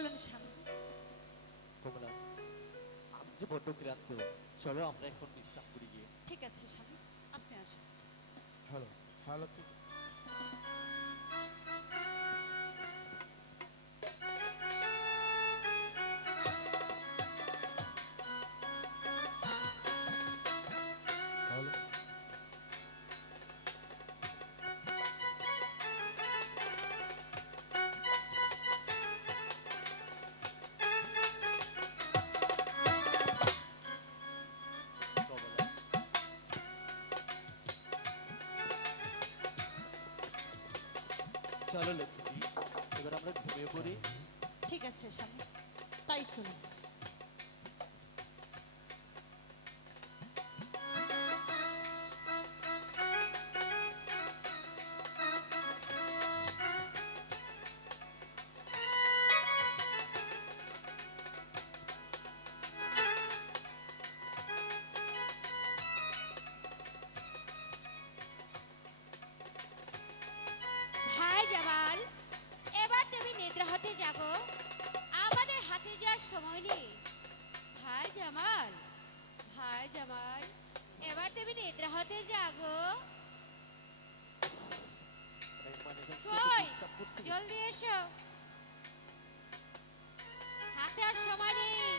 বলুন স্বামী। কমলা, আমি যে বড্ড ক্লান্ত, চলো আমরা এখন বিশ্রাম করি গিয়ে। ঠিক আছে স্বামী, আপনি আসুন। হ্যালো হ্যালো ঠিক হ্যালো কমলা, চলো লক্ষ্মী, এবার আমরা ঘুমিয়ে পড়ি। ঠিক আছে স্বামী, তাই চলুন। ভাই জামাল, এবার তুমি নিদ্রা হতে যাবো, আমাদের হাতে যাওয়ার সময় নেই। ভাই জামাল, ভাই জামাল, এবার তুমি নিদ্রা হতে জাগো। এই মানে যখন কই, ডিস্টার্ব করছি। জলদি এসো, হাতে আর সময় নেই।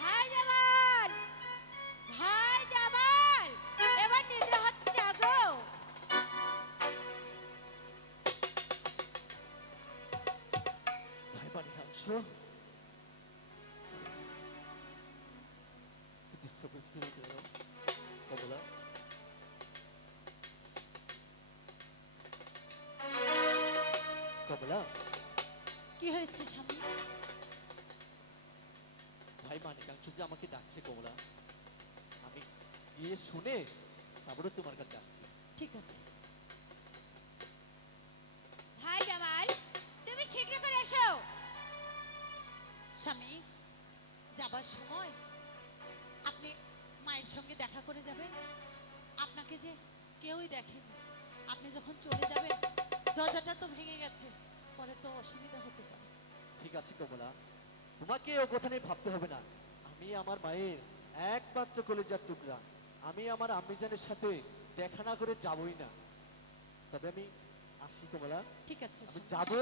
ভাই জামাল, ভাই জামাল, এবার নিদ্রা হতে জাগো। ভাই মানিকাংশ, ডিস্টার্ব করে দিল। কমলা, কমলা, কি হয়েছে স্বামী? ভাই মানিকাংশ যে আমাকে ডাকছে কমলা, আমি গিয়ে শুনে তারপরে তোমার কাছে আসছি। ঠিক আছে। ভাই জামাল, তুমি শীঘ্র করে এসো। স্বামী, যাবার সময় আপনি মায়ের সঙ্গে দেখা করে যাবেন। আপনাকে যে কেউই দেখেনি, আপনি যখন চলে যাবেন দরজাটা তো ভেঙে গেছে, পরে তো অসুবিধা হতে পারে। ঠিক আছে কমলা, তোমাকে ও কথা নিয়ে ভাবতে হবে না। আমি আমার মায়ের একমাত্র কলেজার টুকরা, আমি আমার আম্মিজানের সাথে দেখা না করে যাবই না। তবে আমি আসি কমলা, ঠিক আছে আমি স্বামী, যাবো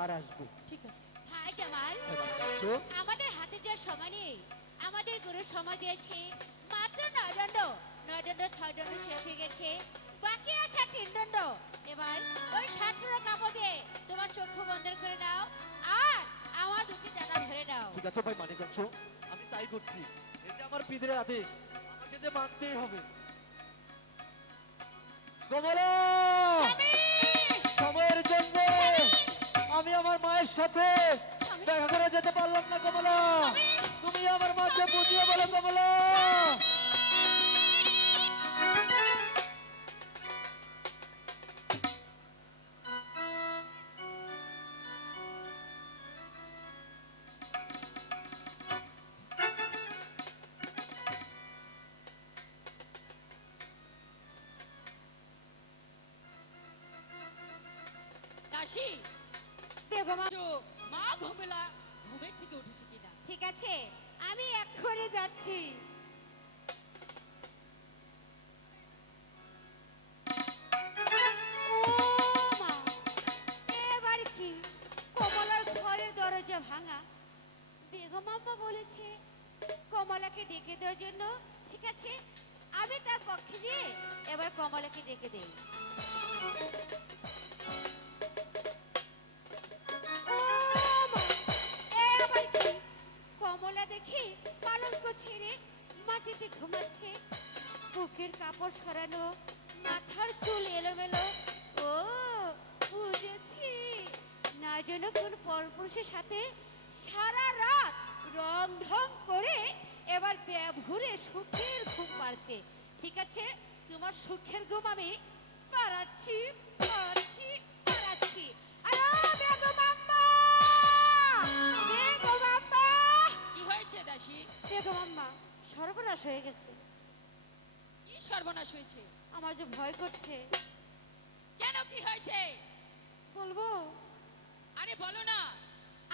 আর আসবো। ঠিক আছে। ভাই জামাল, ভাই মানিকাংশ, আমাদের হাতে যাওয়ার সময় নেই। আমাদের গুরু সময় দিয়েছে মাত্র 9 দণ্ড। 9 দণ্ড 6 দণ্ড শেষ হয়ে গেছে, বাকি আছে 3 দণ্ড। এবার ওই 7 টুকরো কাপড় দিয়ে তোমার চক্ষু বন্ধ করে দাও আর আমার দুটি ডানা ধরে দাও। ঠিক আছে ভাই মানিকাংশ, আমি তাই করছি। এই যে আমার পিদের আদেশ, আমাকে যে মানতেই হবে। কমলা, স্বামী! সময়ের জন্য আমি আমার মায়ের সাথে স্বামী! দেখা করে যেতে পারলাম না কমলা। স্বামী! তুমি আমার মাকে বুঝিয়ে বলো কমলা। দাসী, বেগম, মা ঘুমেলা ঘুমের থেকে উঠেছে কিনা? ঠিক আছে, আমি এক্ষুনি যাচ্ছি। ও মা, এবার কি কমলার ঘরের দরজা ভাঙা। বেগম আম্মা বলেছে কমলাকে ডেকে দেওয়ার জন্য। ঠিক আছে, আমি তার পক্ষে গিয়ে এবার কমলাকে ডেকে দেই। ও মা, এবার কি কমলা দেখি পালঙ্ক ছেড়ে মাটিতে ঘুমাচ্ছে, বুকের কাপড় সরানো, মাথার চুল এলোমেলো। ও বুঝেছি, না যেন কোন পরপুরুষের সাথে সারা রাত রং ঢং করে এবার ঘুরে সুখের ঘুম পাড়ছে। ঠিক আছে, তোমার সুখের ঘুম আমি পাড়াচ্ছি, পাড়াচ্ছি, পাড়াচ্ছি। আরে বেগম আম্মা! বেগম আম্মা! কি হয়েছে দাসী? বেগম আম্মা, সর্বনাশ হয়ে গেছে। কি সর্বনাশ হয়েছে? আমার যে ভয় করছে। কেন, কি হয়েছে? বলবো? আরে বলো না।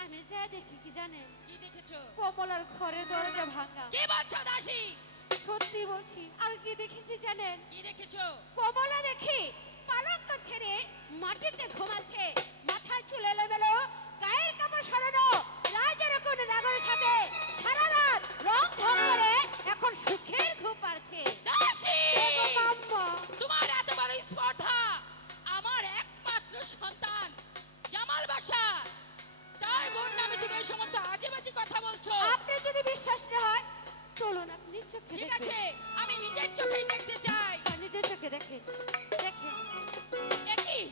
আমি যা দেখি জানেন? কি দেখেছো? কমলার ঘরের দরজা ভাঙা। কি বলছো দাসী? সত্যি বলছি। আর কি দেখেছি জানেন? কি দেখেছো? কমলা দেখি পালঙ্ক ছেড়ে মাটিতে ঘুমাচ্ছে, মাথায় চুল এলোমেলো, গায়ের কাপড় সরানো, রাজের কোন নাগরের সাথে সারা রাত রং ঢং করে এখন সুখের ঘুম পাচ্ছে। দাসী! এগো মাম্মা, তোমার এত বড় স্পর্ধা! আমার একমাত্র সন্তান জামাল বাশা, তার বোন নামে তুমি এই সমস্ত আজে বাজে কথা বলছো। আপনি যদি বিশ্বাস না হয় চলুন আপনি চোখে ঠিক দেখুন। আছে, আমি নিজের চোখেই দেখতে চাই। নিজের চোখে দেখেন, দেখেন, একই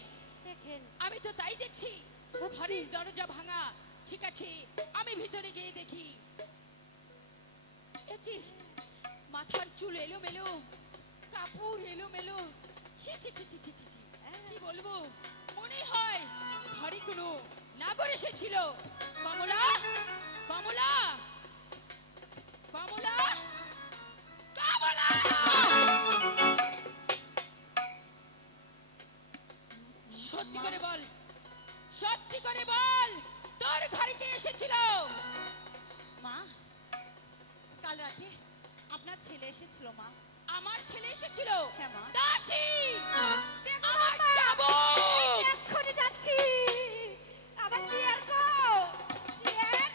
দেখেন। আমি তো তাই দেখছি, ঘরের দরজা ভাঙা। ঠিক আছে, আমি ভিতরে গিয়ে দেখি। একই মাথার চুল এলোমেলো, কাপড় এলোমেলো। ছি ছি ছি ছি ছি ছি ছি। কি বলবো, মনে হয় ঘরে কোনো নাগর এসেছিল। কমলা, কমলা, কমলা, কমলা! সত্যি করে বল, সত্যি করে বল, তোর ঘরে কে এসেছিল? মা, কাল রাতে আপনার ছেলে এসেছিল মা। আমার ছেলে এসেছিল? হ্যাঁ, মা। দাসী, আমার মামা, চাবুক! এক্ষুনি যাচ্ছি। আমার চেয়ার গো, চেয়ার।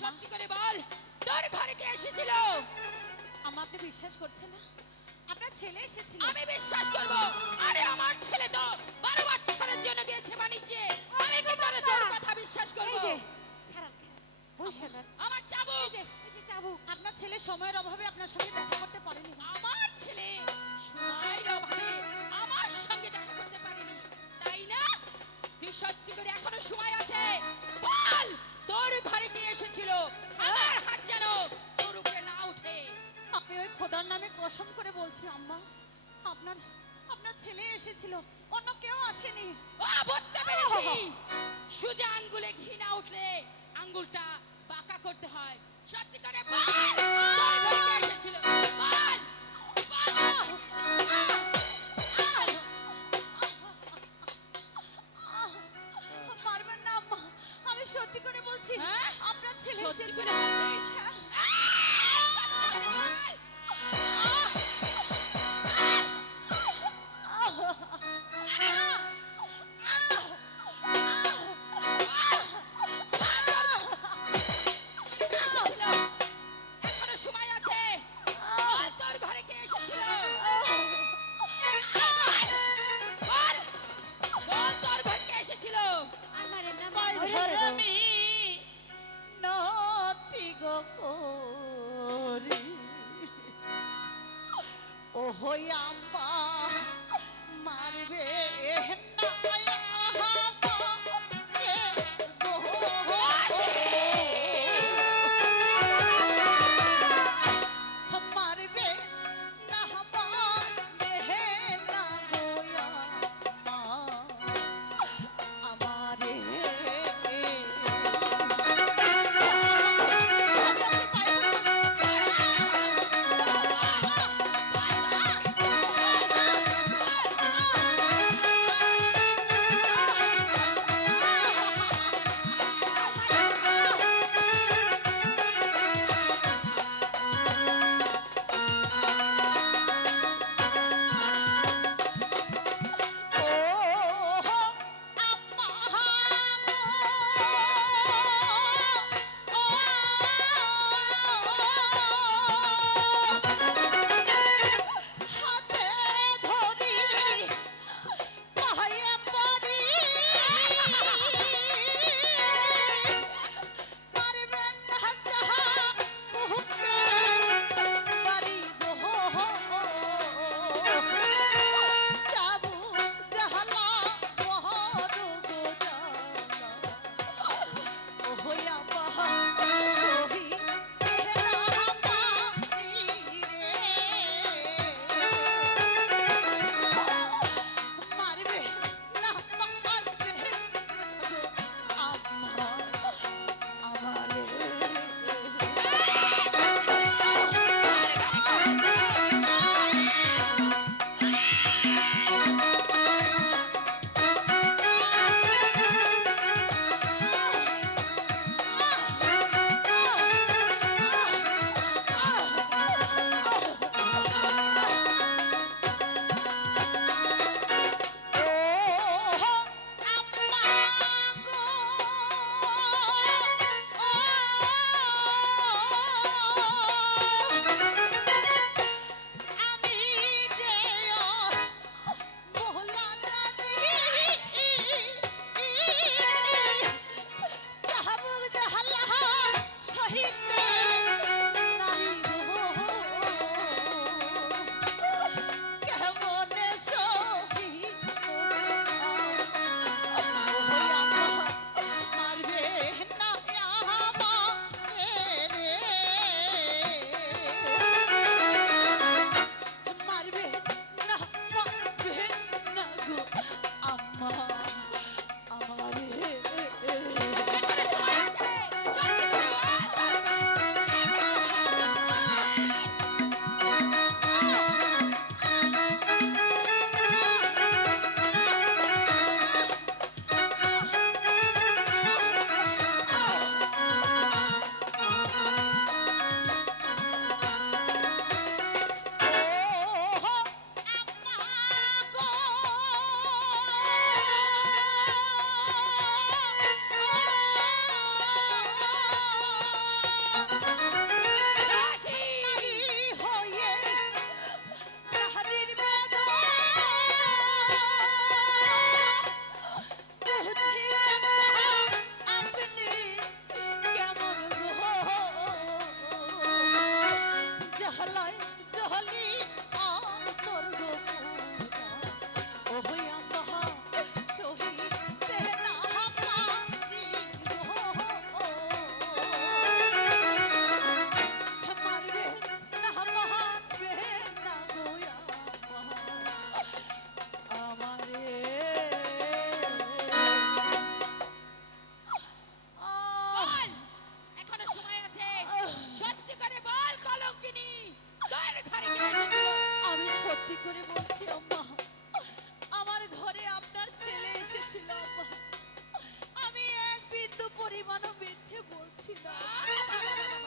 সত্যি করে বল, তোর ঘরে কে এসেছিল? আমা, আপনি বিশ্বাস করছেন না? আপনার ছেলে এসেছিল। আমি বিশ্বাস করব? আরে আমার ছেলে তো 12 বছরের জন্য গিয়েছে বাণিজ্যে। আমি কি করে তোর কথা বিশ্বাস করব? এই যে, খারাপ, বসে না। আমার চাবুক! এই যে চাবুক। আপনার ছেলে সময়ের অভাবে আপনার সঙ্গে দেখা করতে পারেনি মা। আমার ছেলে সময়ের অভাবে আমার সঙ্গে দেখা করতে পারেনি, তাই না? তুই সত্যি করে এখনো সময় আছে, বল তোর ঘরে কে এসেছিল? আমার হাত যেন তোর উপরে না উঠে। আপনি ওই খোদার নামে কসম করে বলছি আম্মা, আপনার আপনার ছেলে এসেছিল, অন্য কেউ আসেনি। ও, বুঝতে পেরেছি। সোজা আঙ্গুলে ঘি না উঠলে আঙ্গুলটা বাঁকা করতে হয়। সত্যি করে বল, তোর ঘরে কে এসেছিল? বল, বল, বল। মারবেন না আম্মা, আমি সত্যি করে বলছি, হ্যাঁ? আপনার ছেলে সত্যি এসেছিল। করে বলছিস? হ্যাঁ। সত্যি করে বল। এসেছিল। এখনো সময় আছে, বল তোর ঘরে কে এসেছিল? বল, বল তোর ঘরে কে এসেছিল? আমার নাম পাই বলে ধরে দেবো। আমি নতি গো করি, ও হই আম্মা মারবে না আমাকে গো। মারবে না মারবে না গো আম্মা আমারে। আমি আপনার পায়ে পড়ে বলছি,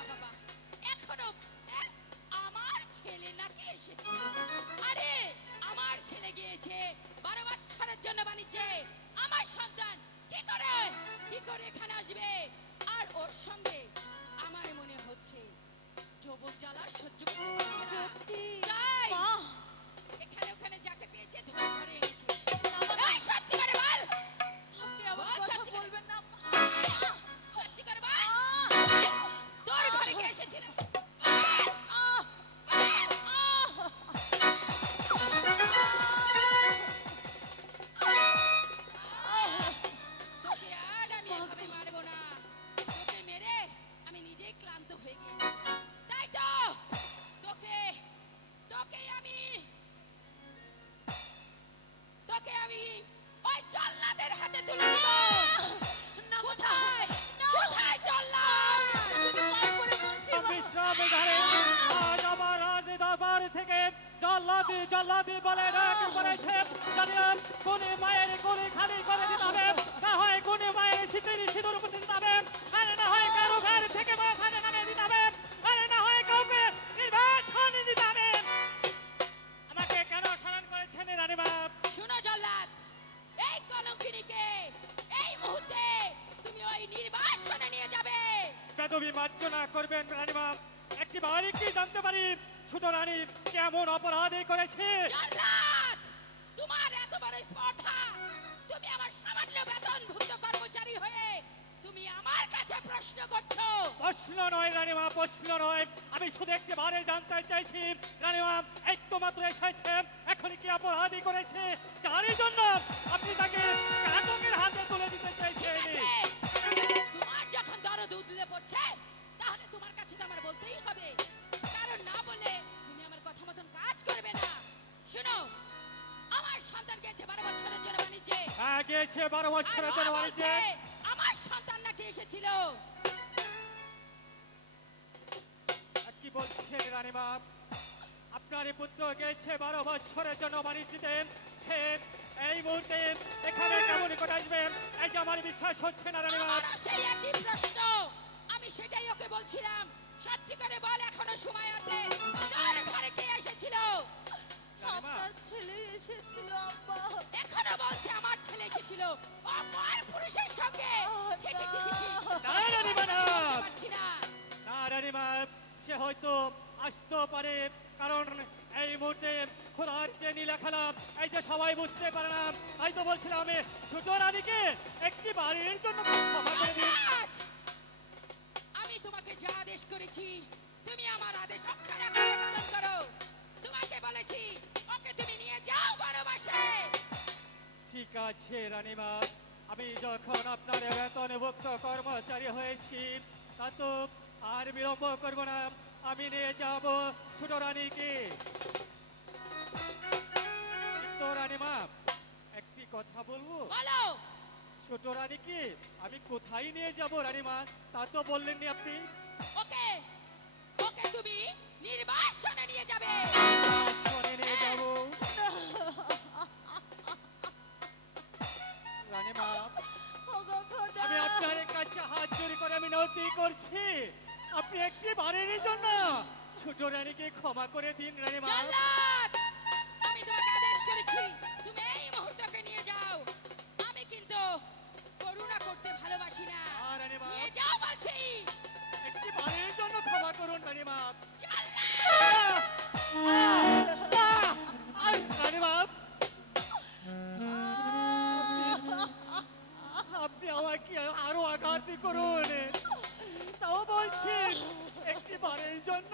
বাবা, এখনো হ্যাঁ, আমার ছেলে নাকি এসেছিল। আরে আমার ছেলে গিয়েছে 12 বছরের জন্য বাণিজ্যে। আমার সন্তান কি করে এখানে আসবে? আর ওর সঙ্গে আমার মনে হচ্ছে যৌবন জ্বালা সহ্য করতে পারছে না। তাই মা এখানে ওখানে যাকে পেয়েছে ধরে ধরে এনেছে। আমার এই, সত্যি করে বল, আপনি আমার বল, কথা সত্যি করে। বলবেন না সত্যি করে বল, তোর ঘরে কে এসেছিল? তোকে আর আমি এভাবে মারবো না। তোকে মেরে আমি নিজেই ক্লান্ত হয়ে গিয়েছি। তাই তো তোকে তোকে আমি তোকে আমি ওই জল্লাদের হাতে তুলে দিব। কোথায় কোথায় জল্লাদ? বিশ্রামে ধারে আজ আমার রাজ দরবার থেকে জল্লাদি জল্লাদি বলে ডাক করেছে। জানিয়ে কোনে মায়ের কোলে খালি করে দিতে হবে, না হয় কোনে মায়ের শীতের সিঁদুর উপস্থিত দিতে হবে, আর না হয় কারো ঘর থেকে মা খানে নামে দিতে হবে, আর না হয় কাউকে নির্বাচন দিতে হবে। আমাকে কেন স্মরণ করেছেন রানীমা? শুনো জল্লাদ, এই কলঙ্কিনীকে এই মুহূর্তে তুমি ওই নির্বাসনে নিয়ে যাবে। বেদবি মার্জনা করবেন রানীমা। একটিবারই কি জানতে পারি ছোট রানী কেমন অপরাধী করেছে? জল্লাদ, তোমার এত বড় স্পর্ধা! তুমি আমার সামান্য বেতনভুক্ত কর্মচারী হয়ে তুমি আমার কাছে প্রশ্ন করছো? প্রশ্ন নয় রানীমা, প্রশ্ন নয়। আমি শুধু একটিবারে জানতে চাইছি রানীমা, এই তো মাত্র এসেছে, এখনই কি অপরাধী করেছে যার জন্য আপনি তাকে ঘাতকের হাতে তুলে দিতে ঠিক চাইছেন? আছে, তোমার যখন দরদ উদলে পড়ছে তাহলে তোমার কাছে তো আমার বলতেই হবে, কারণ না বলে তুমি আমার কথা মতন কাজ করবে না। শুনো, আমার সন্তান গেছে 12 বছরের জন্য বাণিজ্যে। হ্যাঁ, গিয়েছে 12 আর বছরের ও জন্য বলছে, বাড়িতে। আমার সন্তান নাকি এসেছিল। কি বলছেন রানীমা? আপনার এই পুত্র গেছে 12 বছরের জন্য বাণিজ্যতে, সে এই মুহূর্তে এখানে কেমন করে আসবেন? এই যে আমার বিশ্বাস হচ্ছে না রানীমা। আমারও সেই একই প্রশ্ন, আমি সেটাই ওকে বলছিলাম। সত্যি করে বল, এখনো সময় আছে। তোর ঘরে কে এসেছিল? রানীমা, আপনার ছেলে এসেছিল আব্বা। এখনো বলছে আমার ছেলে এসেছিল অপর পুরুষের সঙ্গে। ছি, ছি, ছি, ছি, ছি। না, রানীমা, না। বলতে পারছি না। না রানীমা, সে হয়তো আসতেও পারে, কারণ এই মুহূর্তে খোদার যে নীলা খেলা, এই যে সবাই বুঝতে পারে না। তাই তো বলছিলাম আমি ছোট রানীকে একটি বাড়ির জন্য ক্ষমা করে দিন। জল্লাদ! আমি তোমাকে যা আদেশ করেছি তুমি আমার আদেশ অক্ষরে অক্ষরে পালন করো। তোমাকে বলেছি ওকে তুমি নিয়ে যাও বনবাসে। ঠিক আছে রানীমা, আমি যখন আপনার বেতনভুক্ত কর্মচারী হয়েছি তা তো আর বিলম্ব করব না, আমি নিয়ে যাব ছোট রানীকে। কিন্তু রানীমা, একটি কথা বলবো। বলো, ছোট রানীকে আমি কোথায় নিয়ে যাব রানীমা, তা তো বললেননি আপনি। ওকে ওকে তুমি নির্বাসনে নিয়ে যাবে। শোনে নিয়ে যাব রানীমা। ওগো খোদা আমি আপনার কাছে হাত জোড়ি করে মিনতি করছি, আপনি একটি বারের জন্য ছোট রানীকে ক্ষমা করে দিন রানীমা। জল্লাদ! আমি তোমাকে আদেশ করেছি তুমি এই মুহূর্তকে নিয়ে যাও। আমি কিন্তু করুণা করতে ভালোবাসি না। আর রানীমা, নিয়ে যাও বলছি। একটি বারের জন্য ক্ষমা করুন রানীমা। জল্লাদ! রানীমা, আপনি আমাকে আরো আঘাত করুন, তাও বলছি একটি বারের জন্য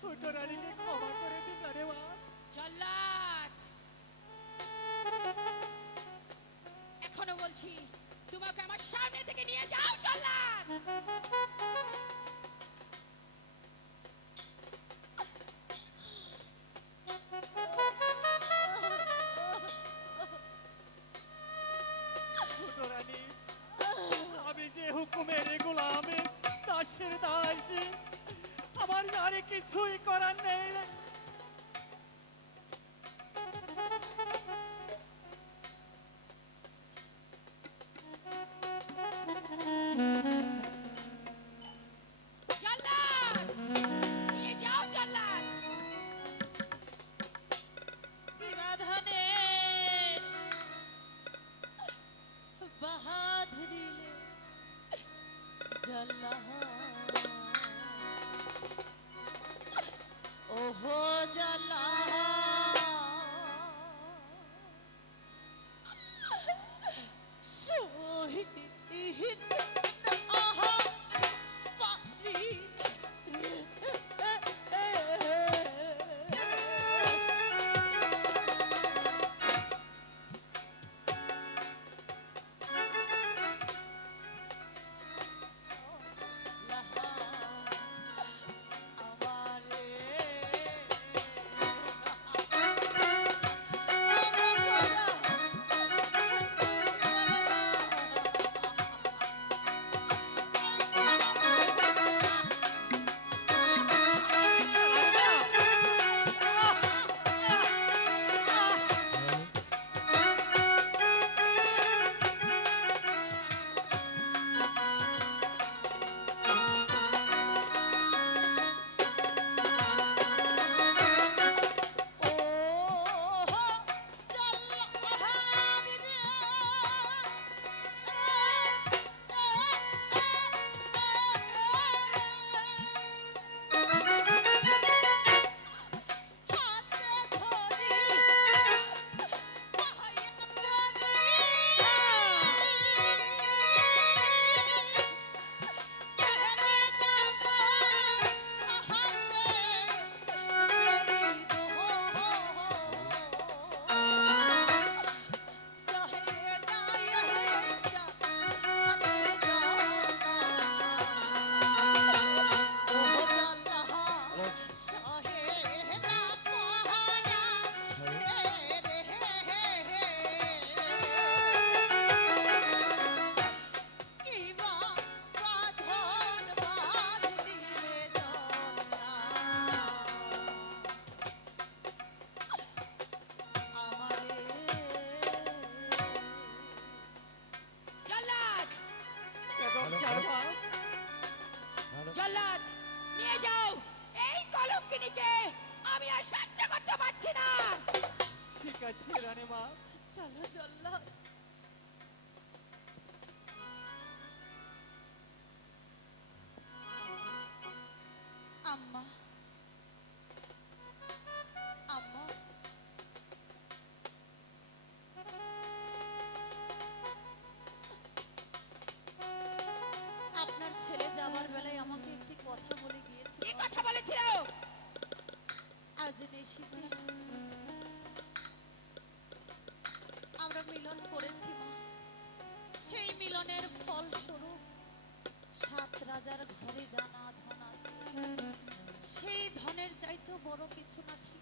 ছোট রানীকে ক্ষমা করে দিন রানীমা। জল্লাদ! এখনো বলছি তোমাকে আমার সামনে থেকে নিয়ে যাও জল্লাদ। ছোট রানী, আমি যে হুকুমের গোলামে দাসের দাসী, আমার আর কিছুই করার নেই। যার ঘরে জানা ধন আছে সেই ধনের চাইতে বড় কিছু নাকি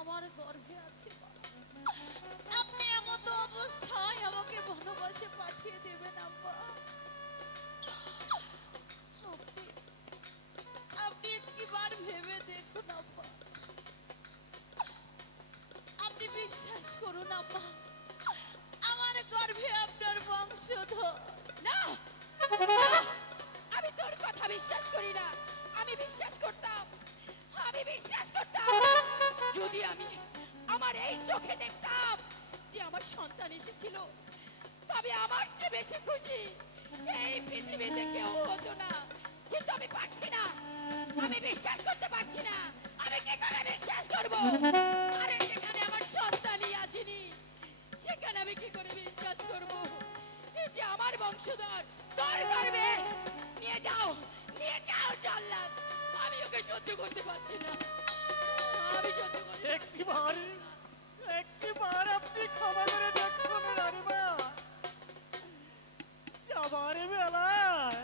আমার গর্ভে আছে মা। আপনি এমন অবস্থায় আমাকে বনবাসে পাঠিয়ে দেবেন আব্বা? আপনি- আপনি একটিবার ভেবে দেখুন আব্বা। আপনি বিশ্বাস করুন আব্বা, আমার গর্ভে আপনার বংশধর। না, আমি তোর কথা বিশ্বাস করি না। আমি বিশ্বাস করতাম যদি আমি আমার এই চোখে দেখতাম যে আমার সন্তান এসেছিল, তবে আমার চেয়ে বেশি খুশি এই পৃথিবীতে কেউ হতো না। কিন্তু আমি পারছি না, আমি বিশ্বাস করতে পারছি না। আমি কি করে বিশ্বাস করব? আরে যেখানে আমার সন্তানই আসেনি সেখানে আমি কি করে বিশ্বাস করব? এই যে আমার বংশধর তোর গর্ভে, নিয়ে যাও জল্লাদ। আমি ওকে সহ্য করতে পারছি না, আমি সহ্য করতে একটিবার আপনি ক্ষমা করে দেখুন রানীমা। যাবার বেলায়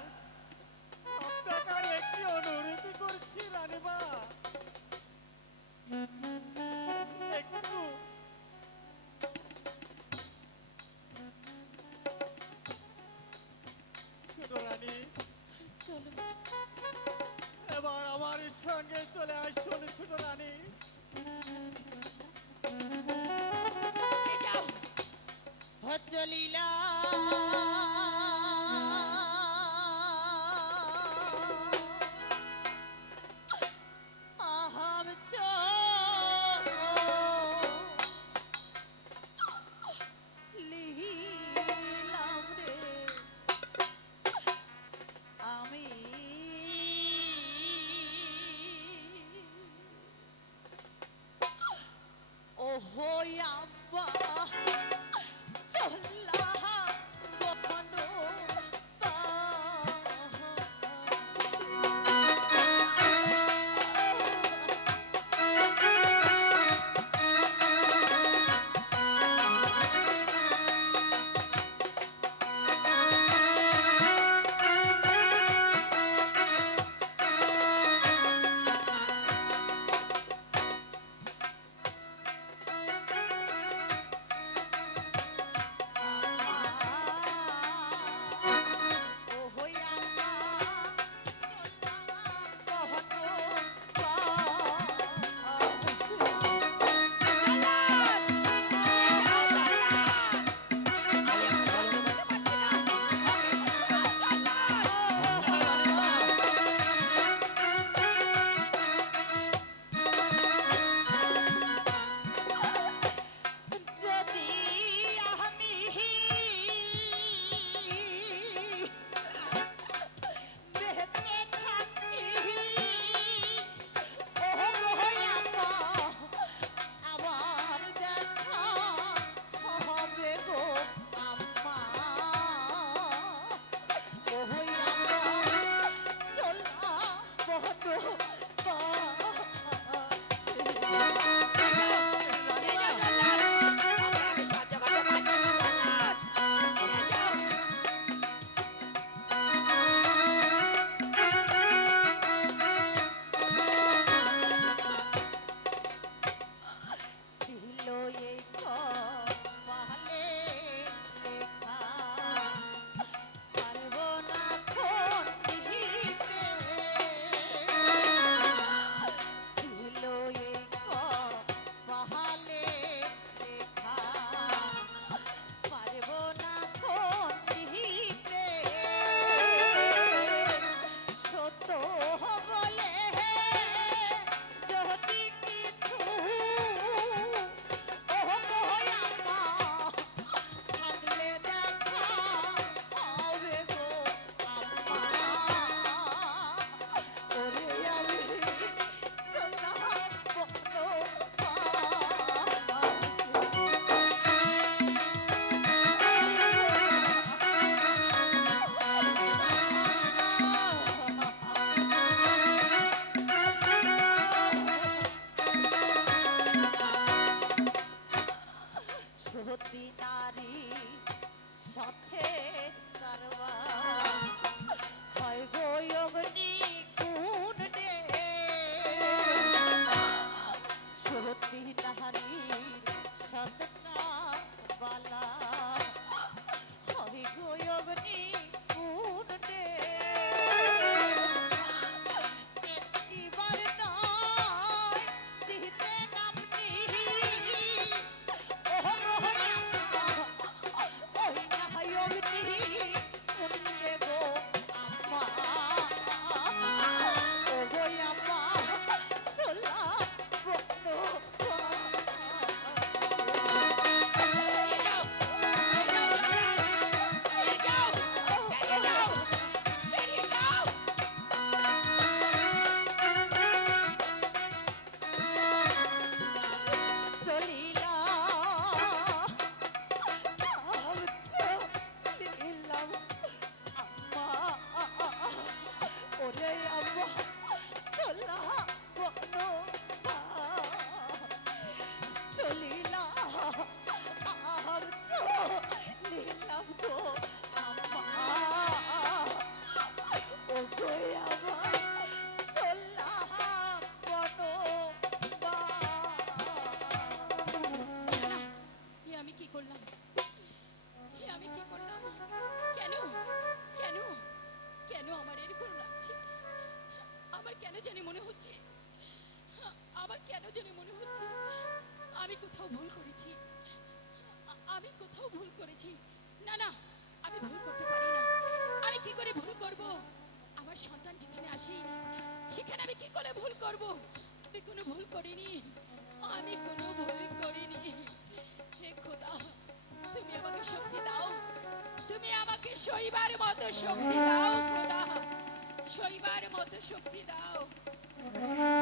আপনাকে আর একটি অনুরোধ করছি রানীমা, একটু ছোট রানী, চলো এবার আমার সঙ্গে চলে আসুন ছোট রানী। নিয়ে যাও। চলিলা আহাম লিহিলাম রে আমি ওহো আব্বা চল্লা বনো সতী নারী সাথে কারবার হয় গো না না, আমি ভুল করতে পারি না। আমি কি করে ভুল করব? আমার সন্তান যেখানে আসেনি সেখানে আমি কি করে ভুল করব? আমি কোনো ভুল করিনি, আমি কোনো ভুল করিনি। হে খোদা, তুমি আমাকে শক্তি দাও, তুমি আমাকে সইবার মতো শক্তি দাও খোদা, সইবার মতো শক্তি দাও।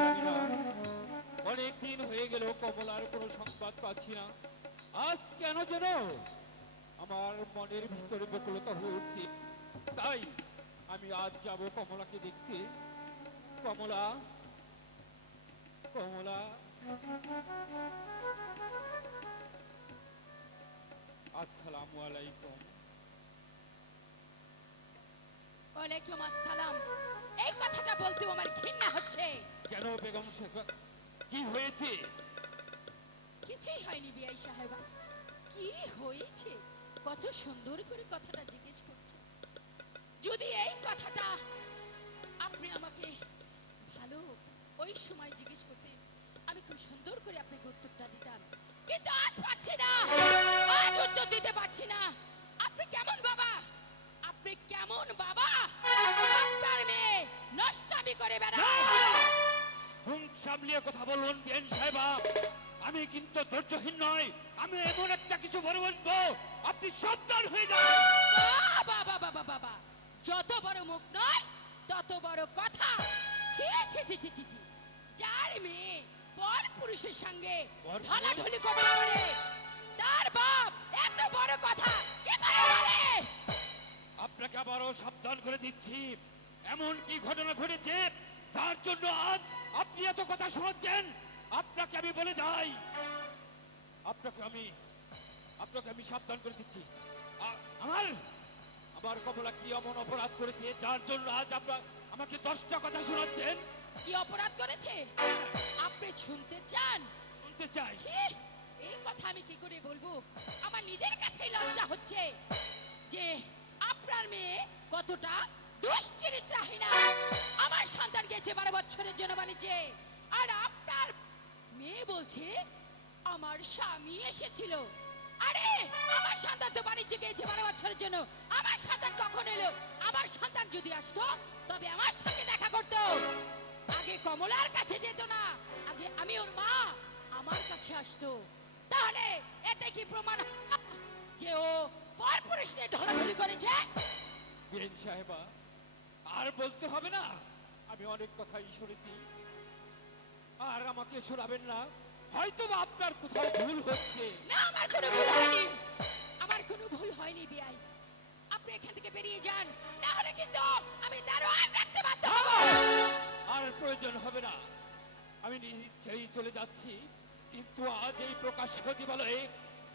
জানি না, অনেক দিন হয়ে গেল কমলার কোনো সংবাদ পাচ্ছি না। আজ কেন যেন আমার মনের ভিতরে ব্যাকুলতা হয়ে উঠছে। তাই আমি আজ যাব কমলাকে দেখতে। কমলা, কমলা, আসসালামু আলাইকুম। ওয়ালাইকুম আসসালাম। এই কথাটা বলতে আমার ঘৃণা হচ্ছে। কেন বেগম সাহেবা, কি হয়েছে? কিছুই হয়নি বিআই সাহেবা। কি হয়েছে? কত সুন্দর করে কথাটা জিজ্ঞেস করছে। যদি এই কথাটা আপনি আমাকে ভালো ওই সময় জিজ্ঞেস করতে, আমি খুব সুন্দর করে আপনাকে উত্তরটা দিতাম, কিন্তু আজ পারছি না, আজ উত্তর দিতে পারছি না। আপনি কেমন বাবা? আপনি কেমন বাবা? আপনার মেয়ে নষ্টামি করে বেড়ায়। মুখ সামলিয়ে কথা বলুন বিএন সাহেবা। আমি কিন্তু ধৈর্যহীন নয়, আমি এমন একটা কিছু বলে বলবো, আপনি সাবধান হয়ে যান। বাবা বাবা বাবা বাবা, যত বড় মুখ নয় তত বড় কথা। ছি ছি ছি ছি ছি ছি। যার মেয়ে পর পুরুষের সঙ্গে পরপুরুষ? ঢলাঢলি করতে পারে, তার বাপ এত বড় কথা কি করে বলে? আপনাকে আবারও সাবধান করে দিচ্ছি, এমন কি ঘটনা ঘটেছে যার জন্য আজ আপনি এত কথা শোনাচ্ছেন? আপনাকে আমি বলে যাই, আপনাকে আমি সাবধান করে দিচ্ছি। আমার আমার কমলা কি এমন অপরাধ করেছে যার জন্য আজ আপনার আমাকে 10টা কথা শোনাচ্ছেন? কি অপরাধ করেছে আপনি শুনতে চান? শুনতে চাই। ছি, এই কথা আমি কি করে বলবো? আমার নিজের কাছেই লজ্জা হচ্ছে যে আপনার মেয়ে কতটা দুশ্চরিত্রাহীনা। আমার সন্তান গেছে 12 বছরের জন্য বাণিজ্যে, আর আপনার মেয়ে বলছে আমার স্বামী এসেছিল। আরে আমার সন্তান তো বাণিজ্যে গিয়েছে 12 বছরের জন্য। আমার সন্তান কখন এলো? আমার সন্তান যদি আসতো তবে আমার সঙ্গে দেখা করতো। আগে কমলার কাছে যেত না, আগে আমি ওর মা, আমার কাছে আসতো। তাহলে এতে কি প্রমাণ যে ও পরপুরুষ নিয়ে ঢলাঢলি করেছে? বিএন সাহেবা, আর বলতে হবে না, আমি অনেক কথাই শুনেছি, আর আমাকে শোনাবেন না। হয়তো বা আপনার কোথাও ভুল হচ্ছে। না, আমার কোনো ভুল হয়নি, আমার কোনো ভুল হয়নি বিআই। আপনি এখান থেকে বেরিয়ে যান, না হলে কিন্তু আমি দারোয়ান রাখতে বাধ্য হব। আর প্রয়োজন হবে না, আমি নিশ্চয়ই চলে যাচ্ছি। কিন্তু আজ এই প্রকাশ্য দিবালয়ে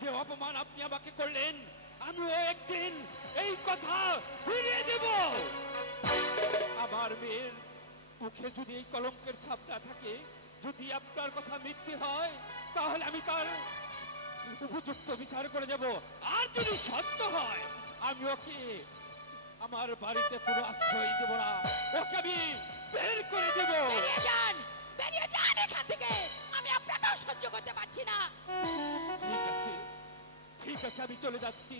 যে অপমান আপনি আমাকে করলেন, আমিও একদিন এই কথা ফিরিয়ে দেব। আমার মেয়ের মুখে যদি এই কলঙ্কের ছাপ না থাকে, যদি আপনার কথা মিথ্যে হয়, তাহলে আমি তার উপযুক্ত বিচার করে যাব। আর যদি সত্য হয়, আমি ওকে আমার বাড়িতে কোনো আশ্রয় দেব না, ওকে আমি বের করে দেব। বেরিয়ে যান, বেরিয়ে যান এখান থেকে, আমি আপনাকেও সহ্য করতে পারছি না। ঠিক আছে, ঠিক আছে, আমি চলে যাচ্ছি।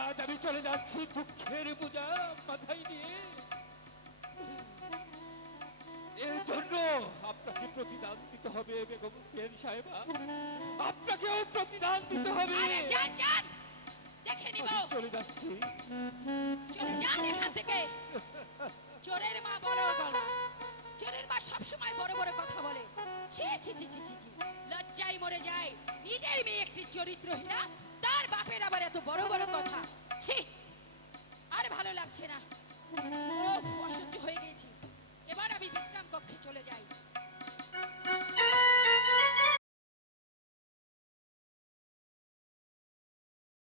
আজ আমি চলে যাচ্ছি দুঃখের বোঝা মাথায় নিয়ে। এর জন্য আপনাকে প্রতিদান দিতে হবে বেগম বিএন সাহেবা, আপনাকেও প্রতিদান দিতে হবে। আরে যান যান, দেখে নিব। আমি চলে যাচ্ছি। চলে যান এখান থেকে। চোরের মা বড় গলা, চোরের মা সবসময় বড় বড় কথা বলে। ছি ছি ছি ছি ছি ছি, লজ্জায় মরে যায়। নিজের মেয়ে একটি চরিত্রহীনা, তার বাপের আবার এত বড় বড় কথা। ছি, আর ভালো লাগছে না। ও অসহ্য হয়ে গেছি। এবার আমি বিশ্রাম কক্ষে চলে যাই।